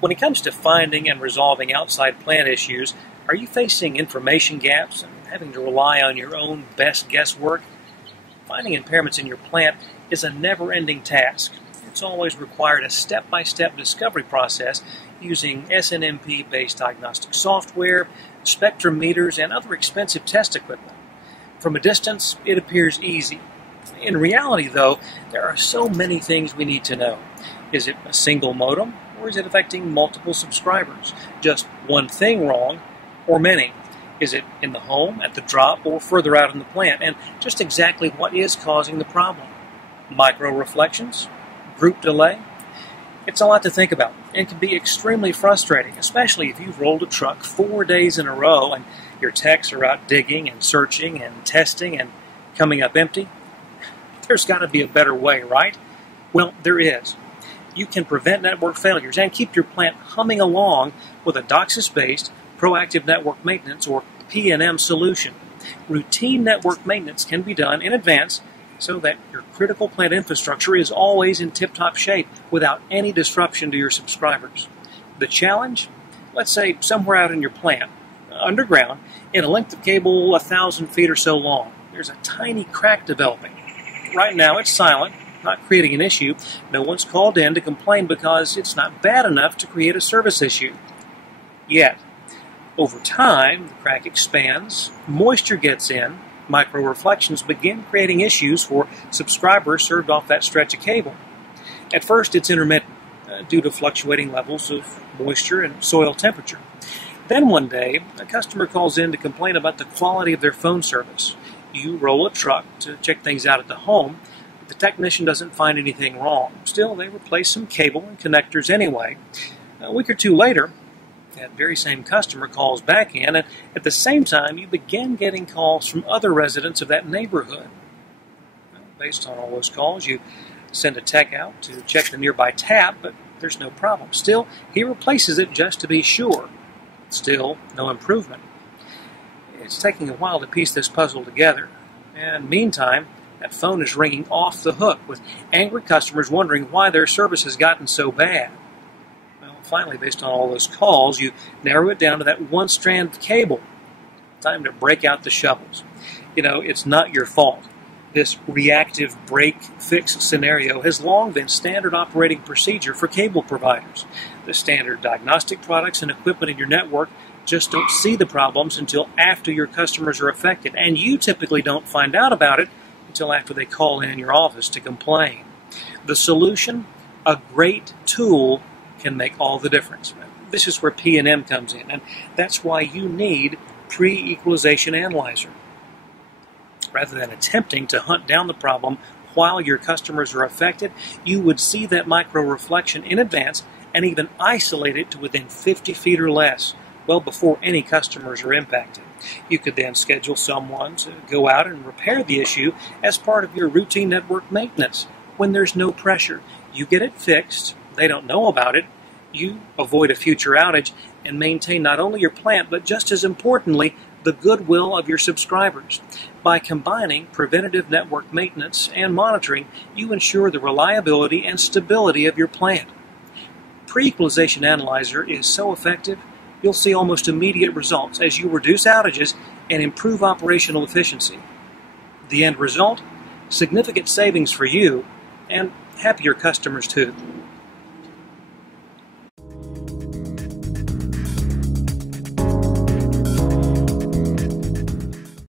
When it comes to finding and resolving outside plant issues, are you facing information gaps and having to rely on your own best guesswork? Finding impairments in your plant is a never-ending task. It's always required a step-by-step discovery process using SNMP-based diagnostic software, spectrum meters, and other expensive test equipment. From a distance, it appears easy. In reality, though, there are so many things we need to know. Is it a single modem, or is it affecting multiple subscribers? Just one thing wrong, or many? Is it in the home, at the drop, or further out in the plant? And just exactly what is causing the problem? Micro reflections? Group delay? It's a lot to think about and can be extremely frustrating, especially if you've rolled a truck 4 days in a row and your techs are out digging and searching and testing and coming up empty. There's got to be a better way, right? Well, there is. You can prevent network failures and keep your plant humming along with a DOCSIS-based proactive network maintenance, or PNM, solution. Routine network maintenance can be done in advance so that your critical plant infrastructure is always in tip-top shape without any disruption to your subscribers. The challenge? Let's say somewhere out in your plant, underground, in a length of cable 1,000 feet or so long, there's a tiny crack developing. Right now it's silent, not creating an issue. No one's called in to complain because it's not bad enough to create a service issue. Yet, over time, the crack expands, moisture gets in, micro-reflections begin creating issues for subscribers served off that stretch of cable. At first, it's intermittent due to fluctuating levels of moisture and soil temperature. Then one day, a customer calls in to complain about the quality of their phone service. You roll a truck to check things out at the home, but the technician doesn't find anything wrong. Still, they replace some cable and connectors anyway. A week or two later, that very same customer calls back in, and at the same time, you begin getting calls from other residents of that neighborhood. Well, based on all those calls, you send a tech out to check the nearby tap, but there's no problem. Still, he replaces it just to be sure. Still, no improvement. It's taking a while to piece this puzzle together, and meantime, that phone is ringing off the hook with angry customers wondering why their service has gotten so bad. Finally, based on all those calls, you narrow it down to that one strand of cable. Time to break out the shovels. You know, it's not your fault. This reactive break-fix scenario has long been standard operating procedure for cable providers. The standard diagnostic products and equipment in your network just don't see the problems until after your customers are affected, and you typically don't find out about it until after they call in your office to complain. The solution? A great tool can make all the difference. This is where PNM comes in, and that's why you need Pre-Equalization Analyzer. Rather than attempting to hunt down the problem while your customers are affected, you would see that micro-reflection in advance and even isolate it to within 50 feet or less, well before any customers are impacted. You could then schedule someone to go out and repair the issue as part of your routine network maintenance. When there's no pressure, you get it fixed. They don't know about it, you avoid a future outage and maintain not only your plant, but just as importantly, the goodwill of your subscribers. By combining preventative network maintenance and monitoring, you ensure the reliability and stability of your plant. Pre-Equalization Analyzer is so effective, you'll see almost immediate results as you reduce outages and improve operational efficiency. The end result? Significant savings for you and happier customers too.